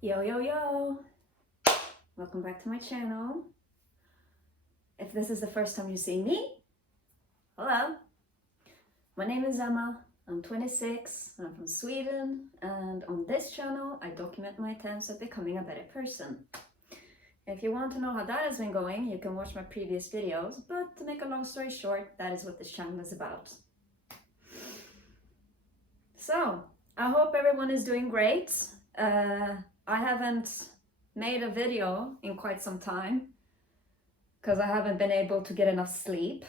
Yo, yo, yo! Welcome back to my channel. If this is the first time you see me, hello! My name is Emma, I'm 26, I'm from Sweden, and on this channel I document my attempts at becoming a better person. If you want to know how that has been going, you can watch my previous videos, but to make a long story short, that is what this channel is about. So, I hope everyone is doing great. I haven't made a video in quite some time because I haven't been able to get enough sleep,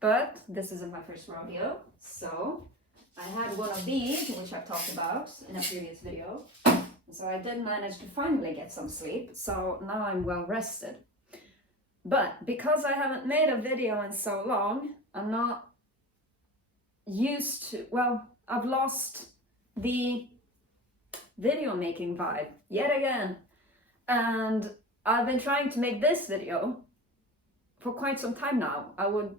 but this isn't my first rodeo, so I had one of these, which I've talked about in a previous video, so I did manage to finally get some sleep, so now I'm well rested. But because I haven't made a video in so long, I'm not used to, well, I've lost the video making vibe yet again, and I've been trying to make this video for quite some time now. I would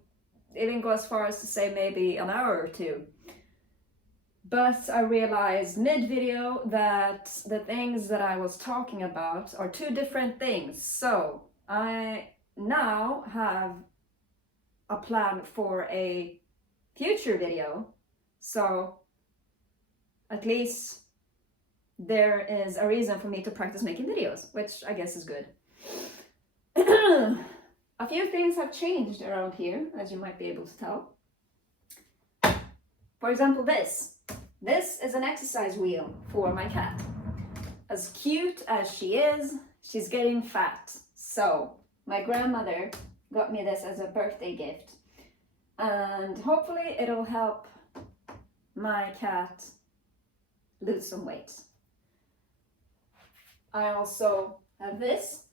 even go as far as to say maybe an hour or two, but I realized mid-video that the things that I was talking about are two different things, so I now have a plan for a future video, so at least there is a reason for me to practice making videos, which I guess is good. A few things have changed around here, as you might be able to tell. For example, this is an exercise wheel for my cat. As cute as she is, she's getting fat. So my grandmother got me this as a birthday gift, and hopefully it'll help my cat lose some weight. I also have this.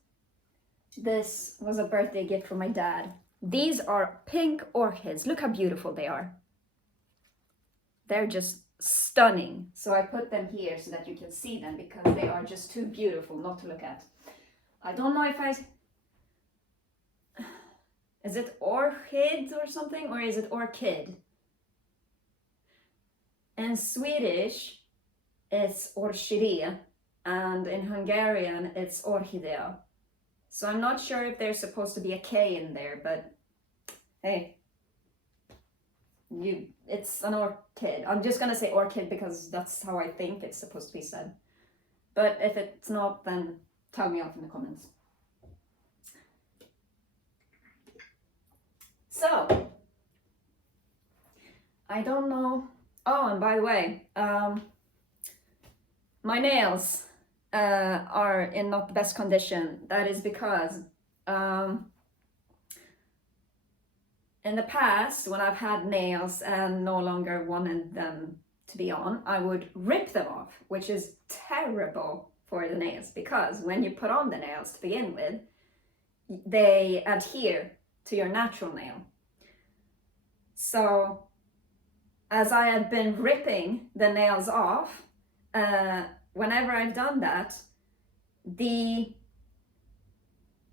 This was a birthday gift from my dad. These are pink orchids. Look how beautiful they are. They're just stunning. So I put them here so that you can see them because they are just too beautiful not to look at. I don't know if is it orchid or something, or is it orchid? In Swedish, it's orchidea, and in Hungarian, it's orchidea. So I'm not sure if there's supposed to be a K in there, but hey, it's an orchid. I'm just gonna say orchid because that's how I think it's supposed to be said. But if it's not, then tell me off in the comments. So, I don't know. Oh, and by the way, my nails are in not the best condition. That is because in the past, when I've had nails and no longer wanted them to be on, I would rip them off, which is terrible for the nails because when you put on the nails to begin with, they adhere to your natural nail. So as I have been ripping the nails off, whenever I've done that, the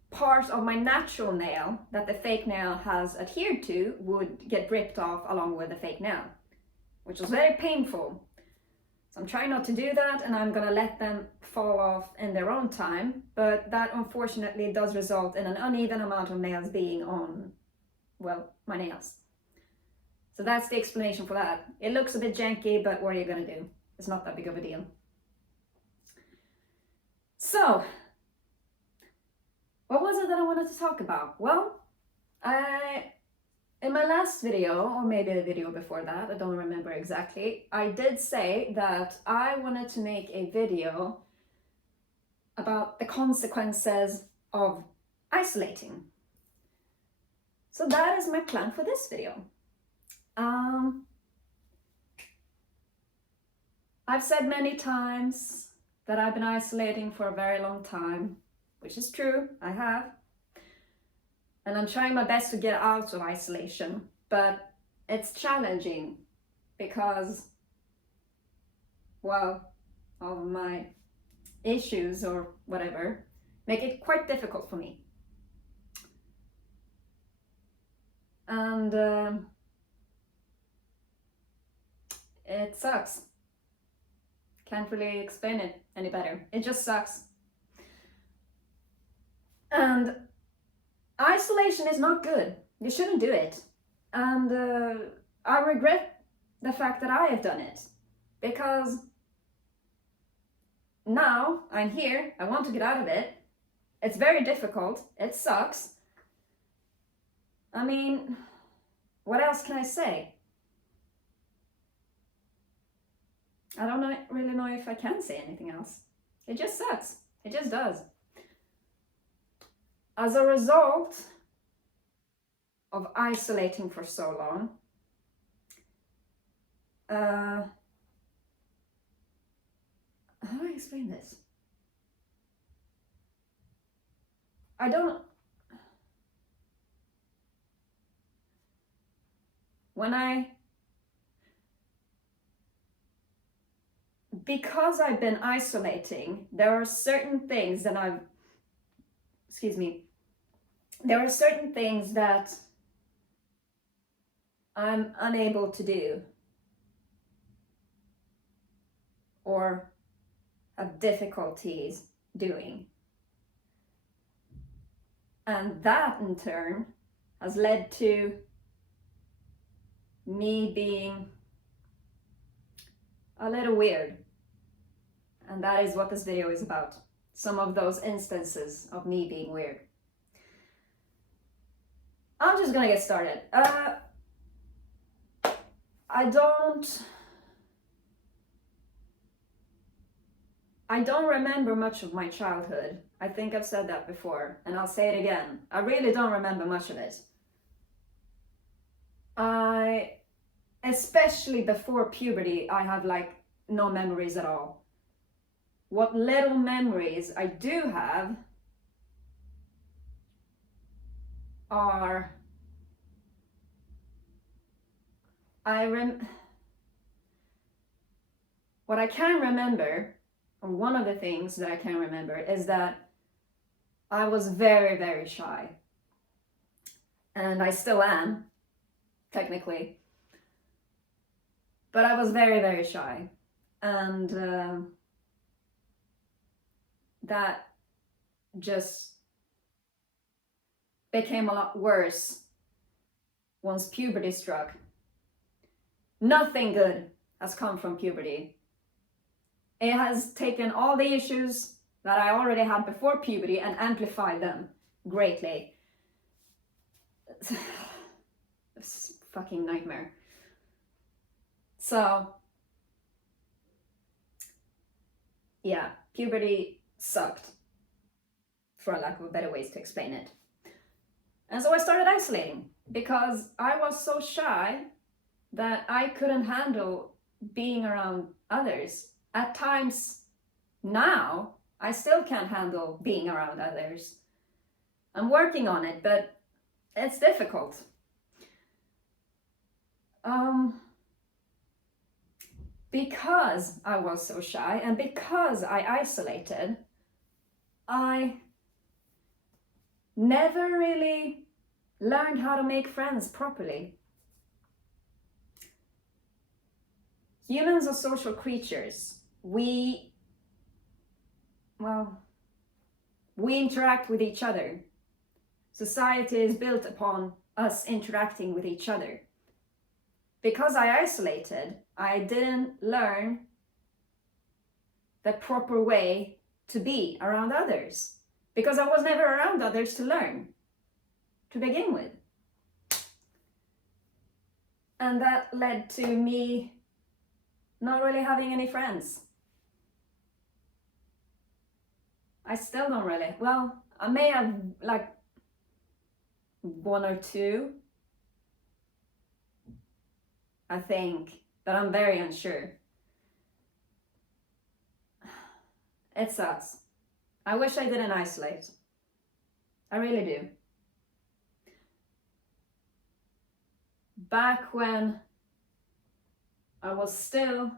part of my natural nail that the fake nail has adhered to would get ripped off along with the fake nail, which was very painful. So I'm trying not to do that, and I'm gonna let them fall off in their own time, but that unfortunately does result in an uneven amount of nails being on, well, my nails. So that's the explanation for that. It looks a bit janky, but what are you gonna do? It's not that big of a deal. So, what was it that I wanted to talk about? Well, in my last video, or maybe the video before that, I don't remember exactly, I did say that I wanted to make a video about the consequences of isolating. So that is my plan for this video. I've said many times that I've been isolating for a very long time, which is true, I have. And I'm trying my best to get out of isolation, but it's challenging because, well, of my issues or whatever, make it quite difficult for me. And it sucks. Can't really explain it any better. It just sucks. And isolation is not good. You shouldn't do it. And I regret the fact that I have done it, because now I'm here, I want to get out of it. It's very difficult, it sucks. I mean, what else can I say? I don't really know if I can say anything else. It just sucks. It just does. As a result of isolating for so long, how do I explain this? Because I've been isolating, there are certain things that I'm unable to do or have difficulties doing. And that in turn has led to me being a little weird. And that is what this video is about. Some of those instances of me being weird. I'm just gonna get started. I don't remember much of my childhood. I think I've said that before, and I'll say it again. I really don't remember much of it. Especially before puberty, I have like no memories at all. What little memories I do have are what I can remember, or one of the things that I can remember, is that I was very, very shy. And I still am, technically. But I was very, very shy. And that just became a lot worse once puberty struck. Nothing good has come from puberty. It has taken all the issues that I already had before puberty and amplified them greatly. It's a fucking nightmare. So, yeah, puberty sucked, for lack of better ways to explain it. And so I started isolating because I was so shy that I couldn't handle being around others. At times now, I still can't handle being around others. I'm working on it, but it's difficult. Because I was so shy and because I isolated, I never really learned how to make friends properly. Humans are social creatures. We interact with each other. Society is built upon us interacting with each other. Because I isolated, I didn't learn the proper way to be around others. Because I was never around others to learn, to begin with. And that led to me not really having any friends. I still don't really. Well, I may have like one or two, I think, but I'm very unsure. It sucks. I wish I didn't isolate. I really do. Back when I was still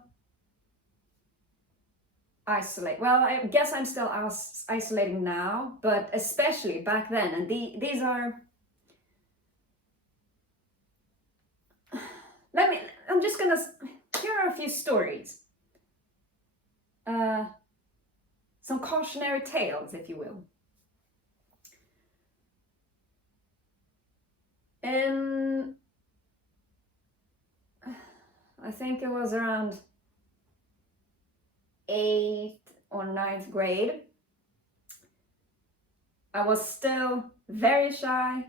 isolated. Well, I guess I'm still isolating now, but especially back then. And these are... Here are a few stories. some cautionary tales, if you will. In, I think it was around 8th or 9th grade, I was still very shy.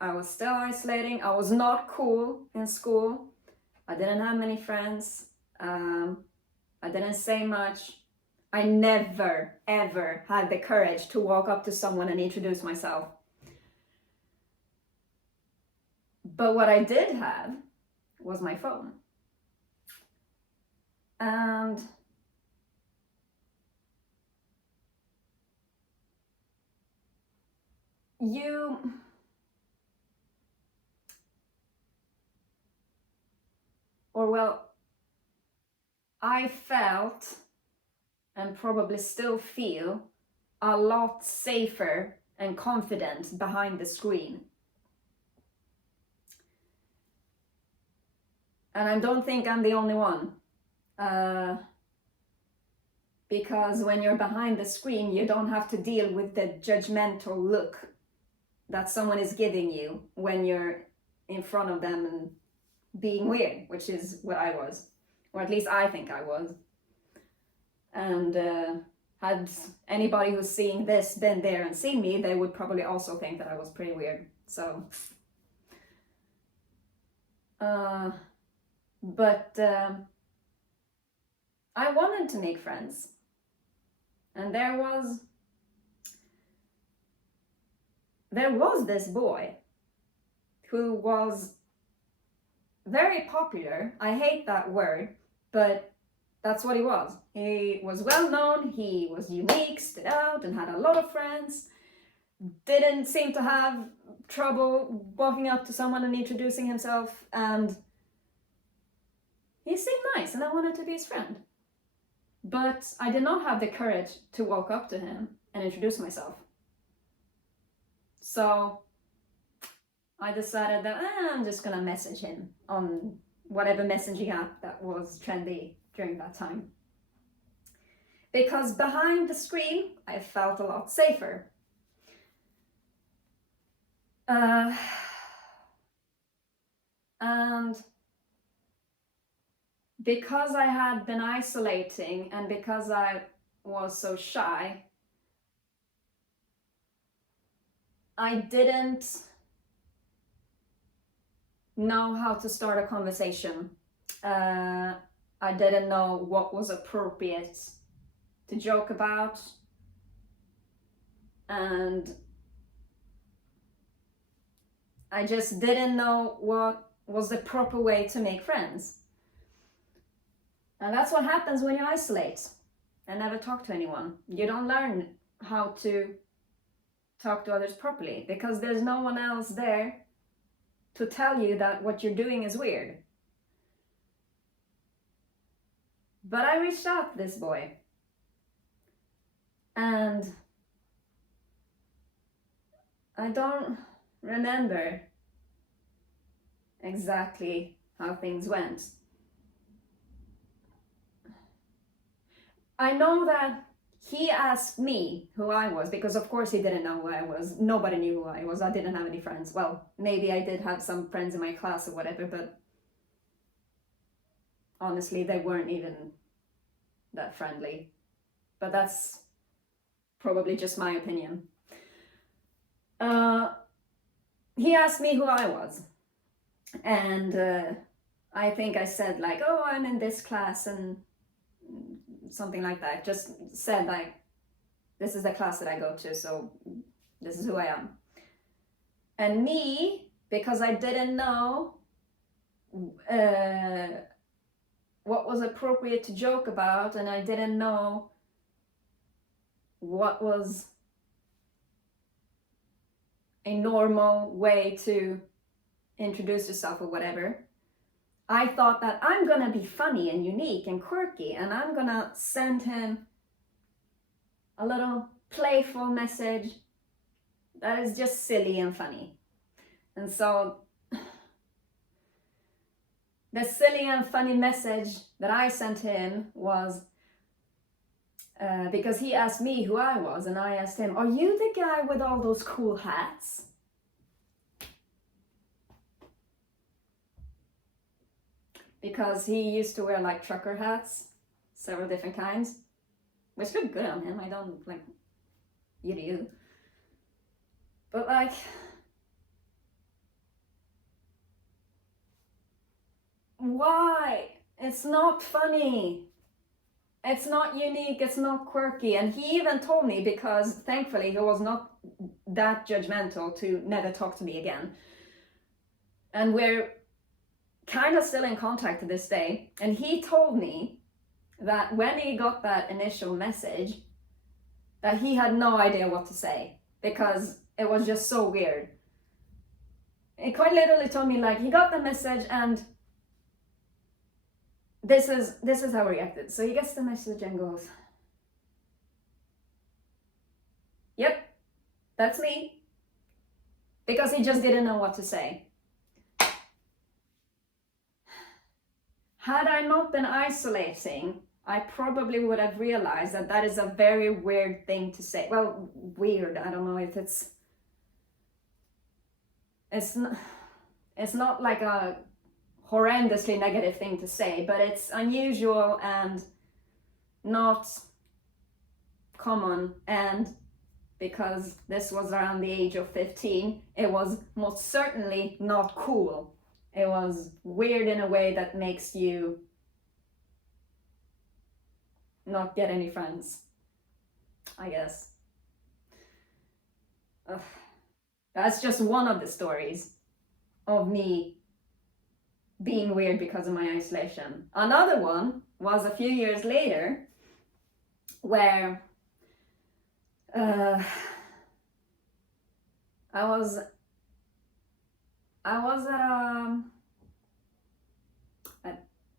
I was still isolating. I was not cool in school. I didn't have many friends. I didn't say much. I never, ever had the courage to walk up to someone and introduce myself. But what I did have was my phone. And I felt, and probably still feel, a lot safer and confident behind the screen. And I don't think I'm the only one. Because when you're behind the screen, you don't have to deal with the judgmental look that someone is giving you when you're in front of them and being weird, which is what I was, or at least I think I was. And had anybody who's seeing this been there and seen me, they would probably also think that I was pretty weird. So, but I wanted to make friends, and there was this boy who was very popular. I hate that word, but that's what he was. He was well known, he was unique, stood out, and had a lot of friends. Didn't seem to have trouble walking up to someone and introducing himself, and he seemed nice, and I wanted to be his friend. But I did not have the courage to walk up to him and introduce myself. So I decided that I'm just gonna message him on whatever messaging app that was trendy during that time. Because behind the screen, I felt a lot safer. And because I had been isolating and because I was so shy, I didn't know how to start a conversation. I didn't know what was appropriate to joke about, and I just didn't know what was the proper way to make friends. And that's what happens when you isolate and never talk to anyone. You don't learn how to talk to others properly because there's no one else there to tell you that what you're doing is weird. But I reached out to this boy, and I don't remember exactly how things went. I know that he asked me who I was, because of course he didn't know who I was. Nobody knew who I was. I didn't have any friends. Well, maybe I did have some friends in my class or whatever, but honestly, they weren't even that friendly. But that's probably just my opinion. He asked me who I was, and I think I said like, oh, I'm in this class and something like that. Just said like, this is the class that I go to, so this is who I am. And me, because I didn't know what was appropriate to joke about, and I didn't know what was a normal way to introduce yourself or whatever, I thought that I'm gonna be funny and unique and quirky, and I'm gonna send him a little playful message that is just silly and funny. And so the silly and funny message that I sent him was, because he asked me who I was, and I asked him, are you the guy with all those cool hats? Because he used to wear like trucker hats, several different kinds, which looked good on him. I don't like, you do you. But like, why? It's not funny. It's not unique, it's not quirky. And he even told me, because thankfully he was not that judgmental to never talk to me again. And we're kind of still in contact to this day. And he told me that when he got that initial message, that he had no idea what to say, because it was just so weird. He quite literally told me, like, he got the message and this is how he reacted. So he gets the message and goes, yep, that's me. Because he just didn't know what to say. Had I not been isolating, I probably would have realized that that is a very weird thing to say. Well, weird, I don't know if it's not like a horrendously negative thing to say, but it's unusual and not common. And because this was around the age of 15, it was most certainly not cool. It was weird in a way that makes you not get any friends, I guess. Ugh. That's just one of the stories of me being weird because of my isolation. Another one was a few years later, where I was at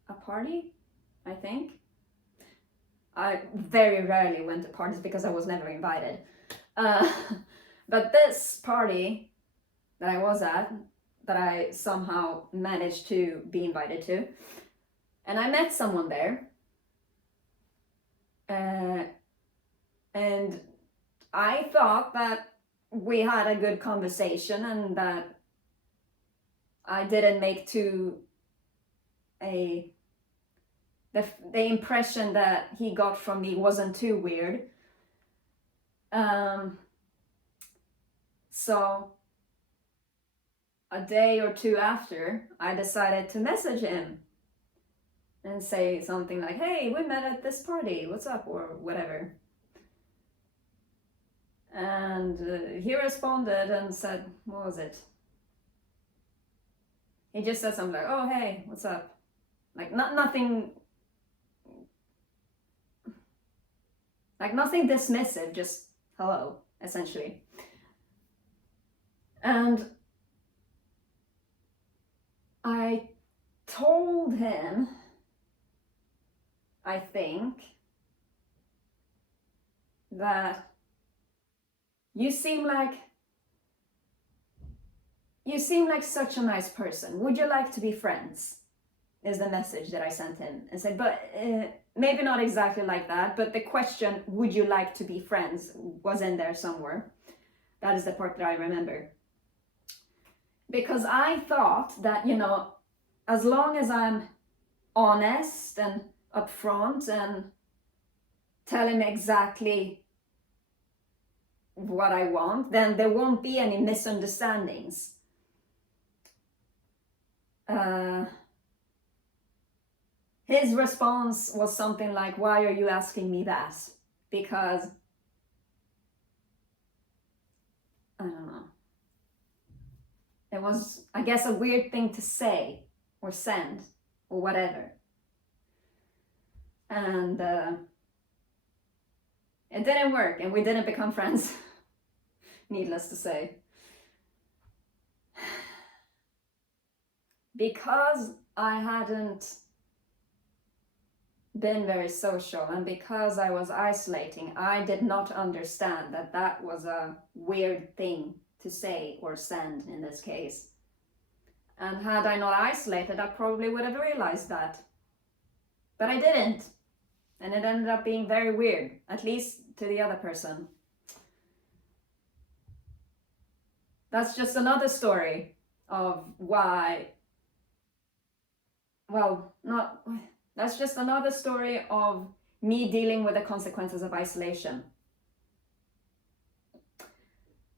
a party, I think. I very rarely went to parties because I was never invited. But this party that I was at, that I somehow managed to be invited to, and I met someone there, and I thought that we had a good conversation and that I didn't make the impression that he got from me wasn't too weird. So a day or two after, I decided to message him and say something like, hey, we met at this party, what's up, or whatever. And he responded and said, what was it? He just said something like, oh, hey, what's up? Like, nothing dismissive, just hello, essentially. And I told him, I think, that you seem like such a nice person. Would you like to be friends? Is the message that I sent him. And said, but maybe not exactly like that, but the question, would you like to be friends, was in there somewhere. That is the part that I remember. Because I thought that, as long as I'm honest and upfront and tell him exactly what I want, then there won't be any misunderstandings. His response was something like, why are you asking me that? Because, I don't know. It was, I guess, a weird thing to say or send or whatever. And it didn't work, and we didn't become friends, needless to say. Because I hadn't been very social, and because I was isolating, I did not understand that that was a weird thing to say or send in this case. And had I not isolated, I probably would have realized that. But I didn't. And it ended up being very weird, at least to the other person. That's just another story of why, well, not, that's just another story of me dealing with the consequences of isolation.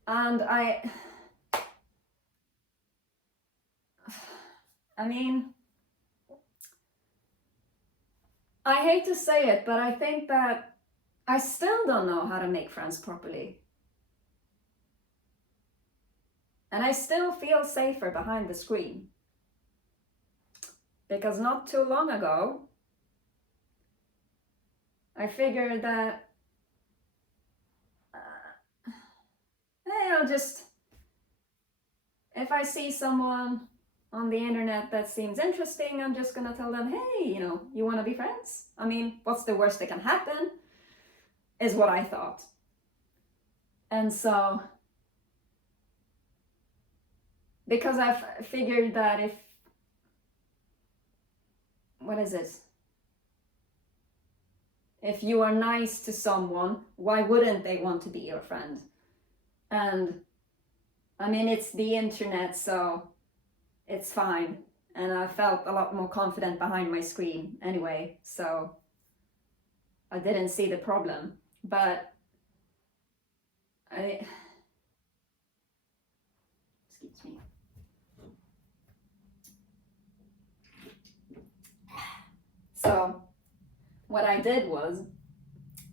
And I mean, I hate to say it, but I think that I still don't know how to make friends properly. And I still feel safer behind the screen. Because not too long ago, I figured that, hey, I'll just, if I see someone on the internet that seems interesting, I'm just gonna tell them, hey, you wanna be friends? I mean, what's the worst that can happen? Is what I thought. And so, because I've figured that if you are nice to someone, why wouldn't they want to be your friend? And I mean, it's the internet, so it's fine. And I felt a lot more confident behind my screen anyway, so I didn't see the problem. But excuse me. So what I did was,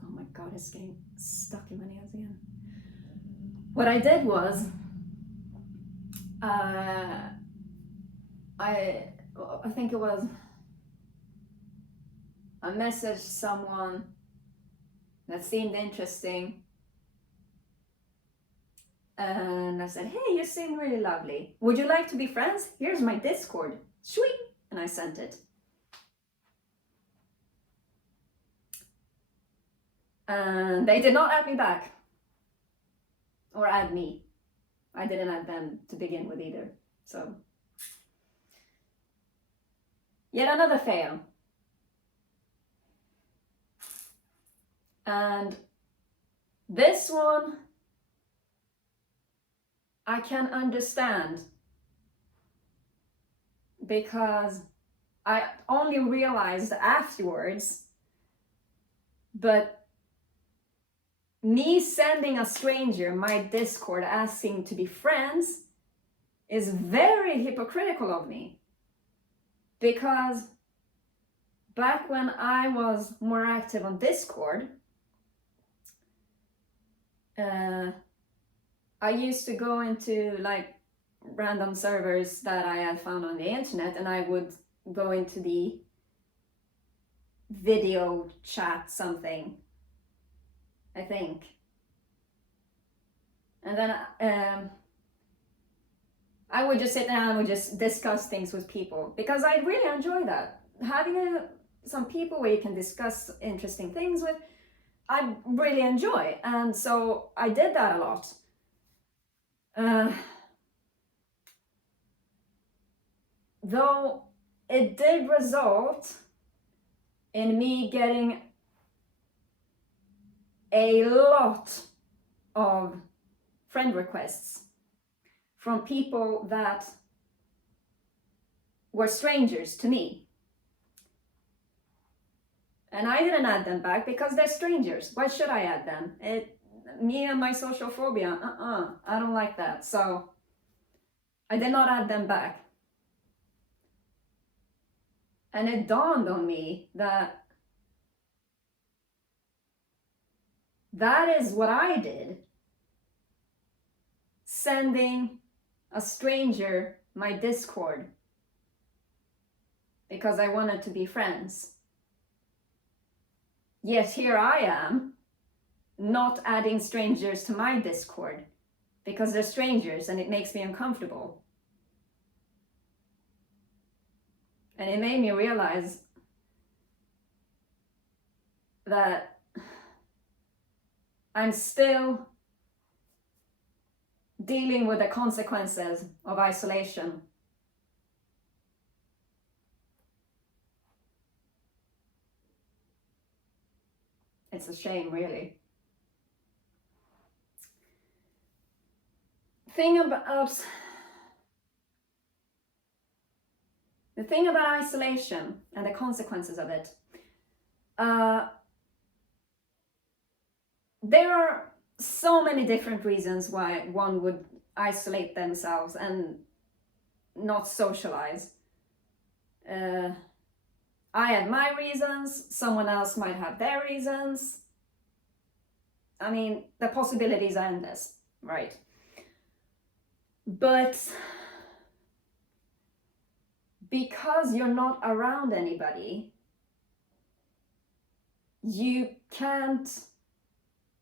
oh my God, it's getting stuck in my nails again. What I did was, I think it was, I messaged someone that seemed interesting, and I said, hey, you seem really lovely. Would you like to be friends? Here's my Discord. Sweet. And I sent it. And they did not add me back. Or add me. I didn't add them to begin with either. So, yet another fail. And this one, I can understand, because I only realized afterwards, but me sending a stranger my Discord asking to be friends is very hypocritical of me. Because back when I was more active on Discord, I used to go into like random servers that I had found on the internet, and I would go into the video chat something, I think. And then I would just sit down and would just discuss things with people, because I really enjoy that. Having some people where you can discuss interesting things with, I really enjoy. And so I did that a lot. Though it did result in me getting a lot of friend requests from people that were strangers to me. And I didn't add them back because they're strangers. Why should I add them? Me and my social phobia, I don't like that. So I did not add them back. And it dawned on me that that is what I did, sending a stranger my Discord because I wanted to be friends. Yet here I am, not adding strangers to my Discord because they're strangers and it makes me uncomfortable. And it made me realize that I'm still dealing with the consequences of isolation. It's a shame, really. The thing about isolation and the consequences of it, there are so many different reasons why one would isolate themselves and not socialize. I have my reasons, someone else might have their reasons. I mean, the possibilities are endless, right? But because you're not around anybody, you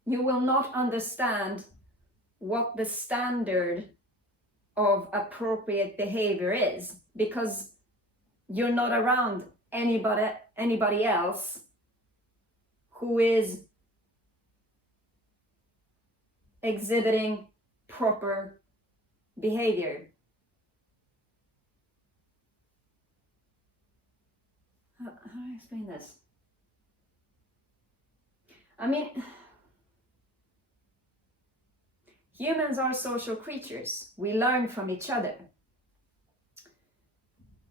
will not understand what the standard of appropriate behavior is, because you're not around anybody else who is exhibiting proper behavior. How do I explain this? I mean, humans are social creatures. We learn from each other.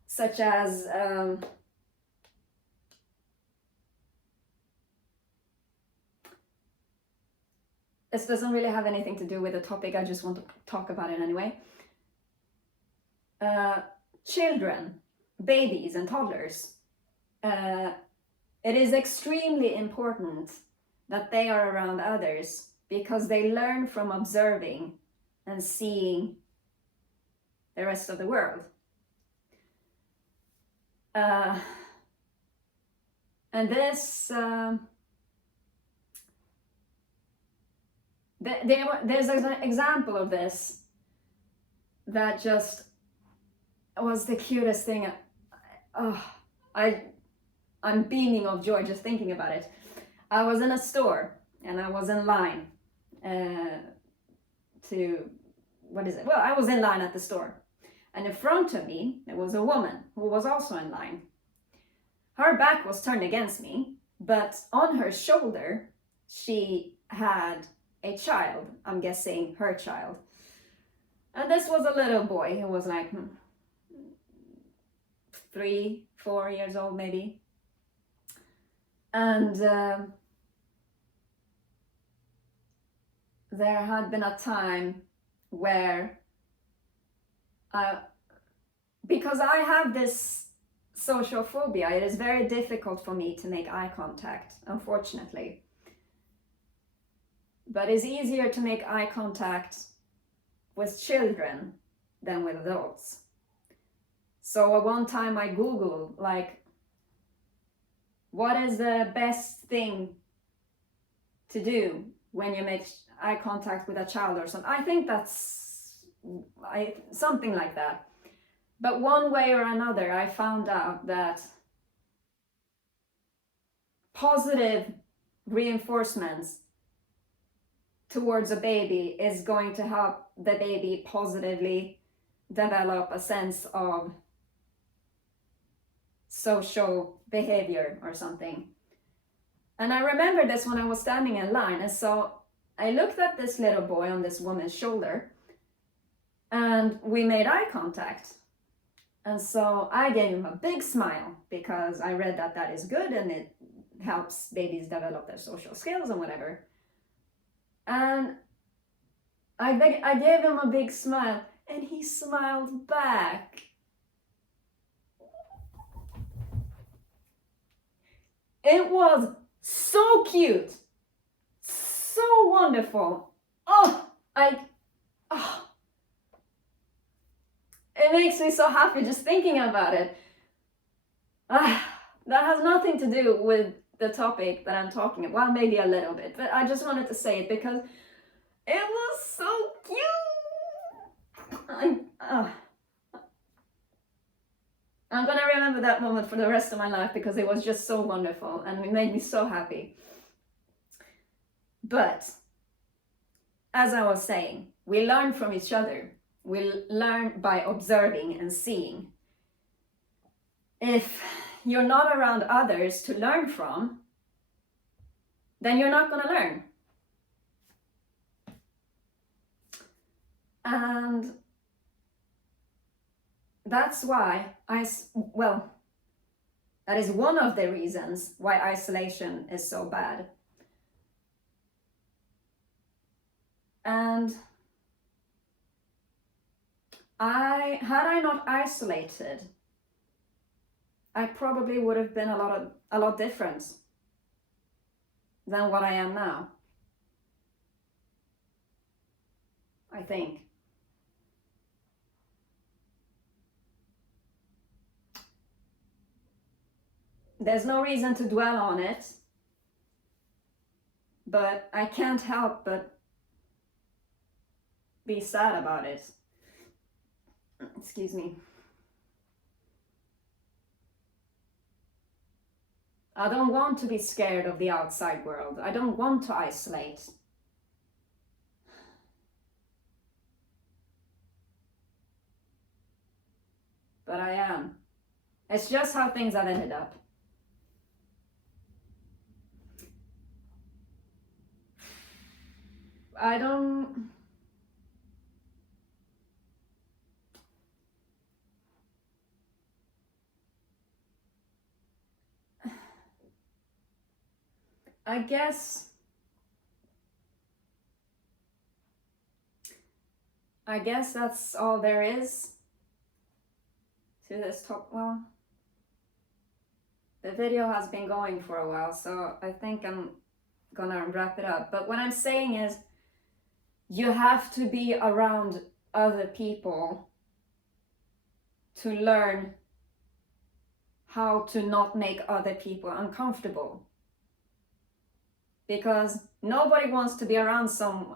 Such as this doesn't really have anything to do with the topic, I just want to talk about it anyway. Children, babies and toddlers, it is extremely important that they are around others, because they learn from observing and seeing the rest of the world. And this, there's an example of this that just was the cutest thing. I'm beaming of joy just thinking about it. I was in a store and I was in line I was in line at the store, and in front of me there was a woman who was also in line. Her back was turned against me, but on her shoulder she had a child, I'm guessing her child. And this was a little boy who was like 3-4 years old maybe. And there had been a time where because I have this social phobia, it is very difficult for me to make eye contact, unfortunately. But it's easier to make eye contact with children than with adults. So at one time I Googled, like, what is the best thing to do when you make eye contact with a child or something? I think that's something like that. But one way or another, I found out that positive reinforcements towards a baby is going to help the baby positively develop a sense of social behavior or something. And I remember this when I was standing in line, and so I looked at this little boy on this woman's shoulder and we made eye contact. And so I gave him a big smile, because I read that that is good and it helps babies develop their social skills and whatever. And I gave him a big smile, and he smiled back. It was so cute, so wonderful. It makes me so happy just thinking about it. That has nothing to do with the topic that I'm talking about. Well, maybe a little bit, but I just wanted to say it because it was so cute. I'm gonna remember that moment for the rest of my life, because it was just so wonderful and it made me so happy. But as I was saying, we learn from each other. We learn by observing and seeing. If you're not around others to learn from, then you're not going to learn. And that's why that is one of the reasons why isolation is so bad. And had I not isolated, I probably would have been a lot different than what I am now. I think. There's no reason to dwell on it, but I can't help but be sad about it. Excuse me. I don't want to be scared of the outside world. I don't want to isolate. But I am. It's just how things have ended up. I guess that's all there is to this top. Well, the video has been going for a while, so I think I'm gonna wrap it up. But what I'm saying is, you have to be around other people to learn how to not make other people uncomfortable. Because nobody wants to be around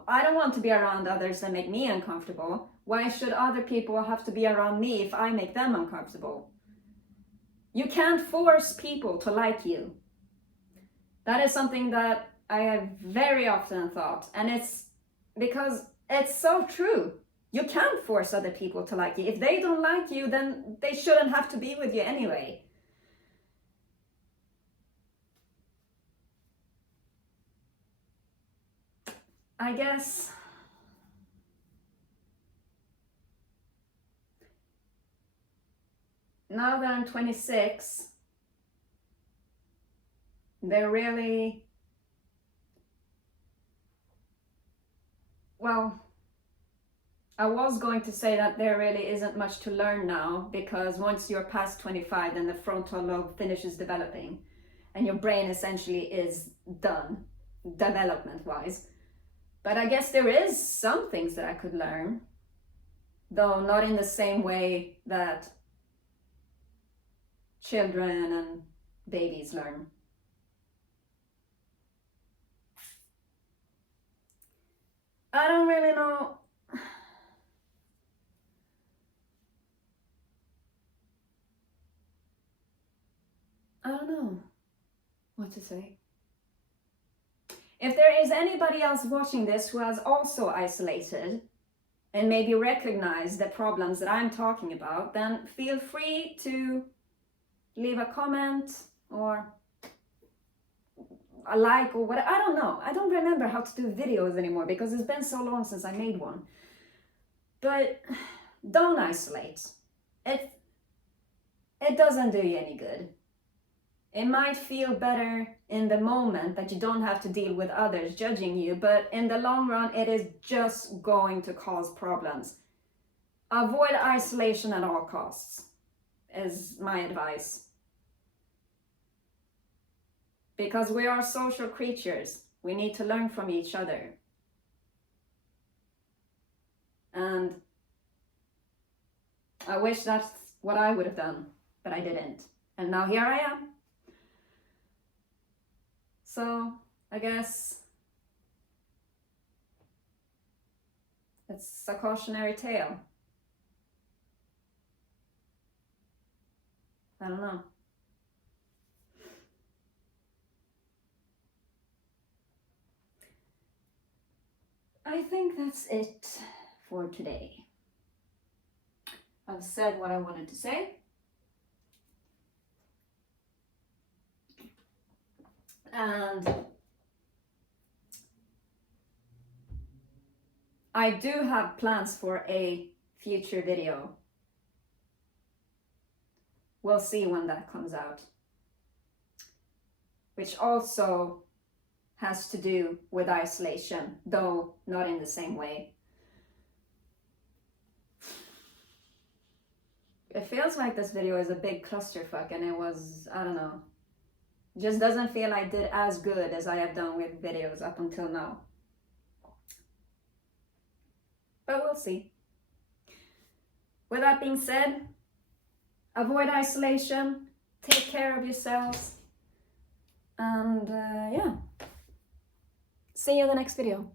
I don't want to be around others that make me uncomfortable. Why should other people have to be around me if I make them uncomfortable? You can't force people to like you. That is something that I have very often thought, and it's because it's so true. You can't force other people to like you. If they don't like you, then they shouldn't have to be with you anyway. I guess now that I'm 26, they're really, well, I was going to say that there really isn't much to learn now, because once you're past 25, then the frontal lobe finishes developing and your brain essentially is done development-wise. But I guess there is some things that I could learn, though not in the same way that children and babies learn. I don't really know. I don't know what to say. If there is anybody else watching this who has also isolated and maybe recognize the problems that I'm talking about, then feel free to leave a comment or a like or whatever. I don't know. I don't remember how to do videos anymore because it's been so long since I made one. But don't isolate. It doesn't do you any good. It might feel better in the moment that you don't have to deal with others judging you, but in the long run, it is just going to cause problems. Avoid isolation at all costs, is my advice. Because we are social creatures. We need to learn from each other. And I wish that's what I would have done, but I didn't. And now here I am. So I guess it's a cautionary tale. I don't know. I think that's it for today. I've said what I wanted to say. And I do have plans for a future video. We'll see when that comes out. Which also has to do with isolation, though not in the same way. It feels like this video is a big clusterfuck, and it was, I don't know. Just doesn't feel I did as good as I have done with videos up until now. But we'll see. With that being said, avoid isolation, take care of yourselves, and yeah. See you in the next video.